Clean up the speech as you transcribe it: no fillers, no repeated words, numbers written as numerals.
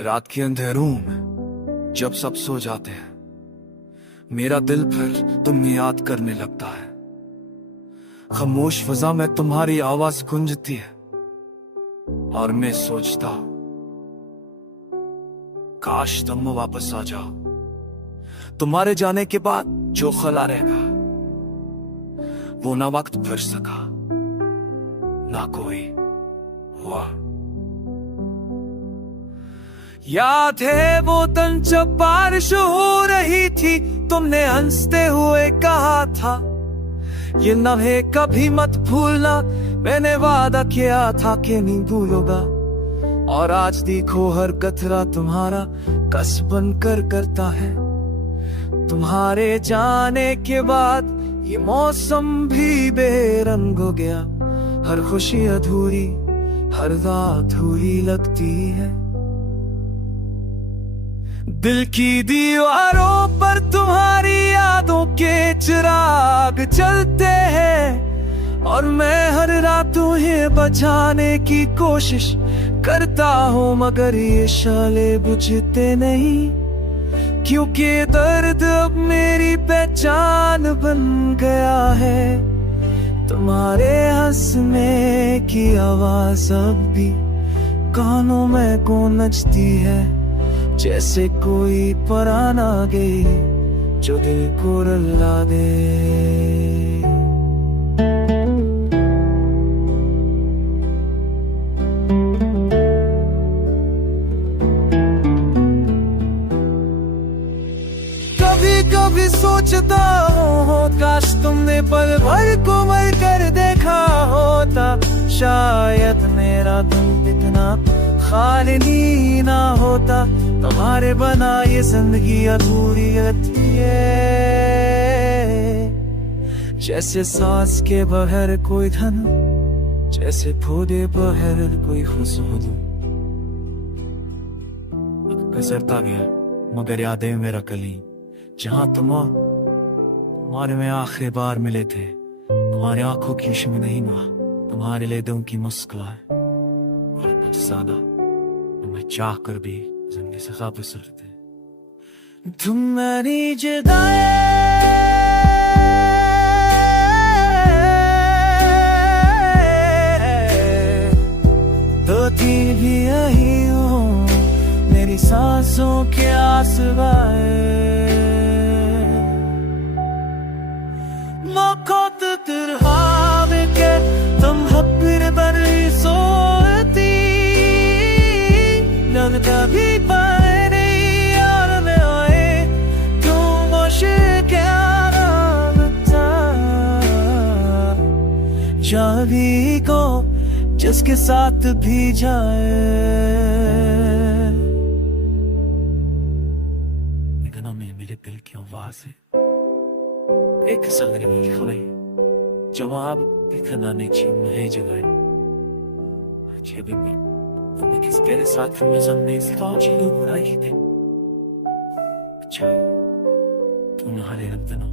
रात के अंधेरों में जब सब सो जाते हैं, मेरा दिल फिर तुम्हें याद करने लगता है। खामोश फजा में तुम्हारी आवाज गूंजती है और मैं सोचता हूं, काश तुम वापस आ जाओ। तुम्हारे जाने के बाद जो खला रहेगा वो ना वक्त फिर सका, ना कोई हुआ। याद है वो दिन जब बारिश हो रही थी, तुमने हंसते हुए कहा था ये लम्हे कभी मत भूलना। मैंने वादा किया था कि नहीं भूलूंगा, और आज देखो हर कतरा तुम्हारा कस बनकर करता है। तुम्हारे जाने के बाद ये मौसम भी बेरंग हो गया। हर खुशी अधूरी, हर रात अधूरी लगती है। दिल की दीवारों पर तुम्हारी यादों के चिराग जलते हैं, और मैं हर रात तुम्हें बचाने की कोशिश करता हूँ, मगर ये शाले बुझते नहीं, क्योंकि दर्द अब मेरी पहचान बन गया है। तुम्हारे हंसने की आवाज अब भी कानों में को नचती है, जैसे कोई पुराना गीत जो दिल को रुला दे। कभी कभी सोचता हूँ, काश तुमने पल भर को मर कर देखा होता। शायद मेरा दिल इतना खाली ना होता। तुम्हारे बना ये जिंदगी अधूरी रहती है, जैसे सांस के बगैर कोई धन, जैसे फूले बगैर कोई खुशबू। गुजरता गया मगर यादें मेरा कली, जहाँ तुम्हारे में आखिरी बार मिले थे। तुम्हारी आंखों की इश्क में नहीं हुआ, तुम्हारे लेदों की मुस्कुराहट और कुछ ज्यादा मैं चाह कर भी जिंदगी से वापस रहते। तुम्हारी जुदाई दो तीन भी यही हूँ, मेरी सांसों के आसवाए मौकों तुरहाम के तुम हब्बिर बनी सोती। लगता भी पाए नहीं यार में आए तुम बता। जावी को जिसके साथ भी जाए, निगना में मेरे दिल की आवाज है एक संगरी में खुले जवाब दिखना नहीं चाहिए जगह। अच्छे भी तुमने किस तेरे साथ में जमने सिखा चीज़ बुराई थे। अच्छा तुमने हाले रख देना।